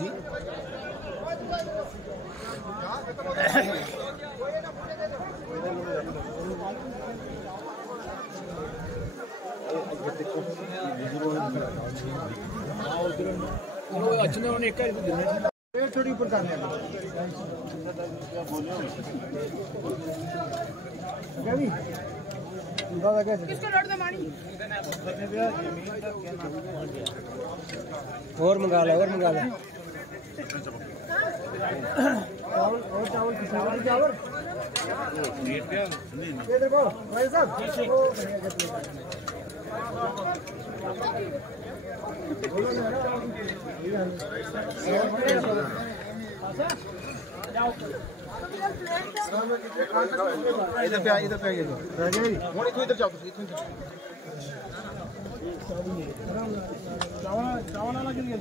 जी अच्छे ने एक थोड़ी ऊपर करने और मंगा लो चावल और चावल चावल ये देखो भाई साहब इधर पे मोनी तू इधर जाओ चावल वाला के लिए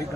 एक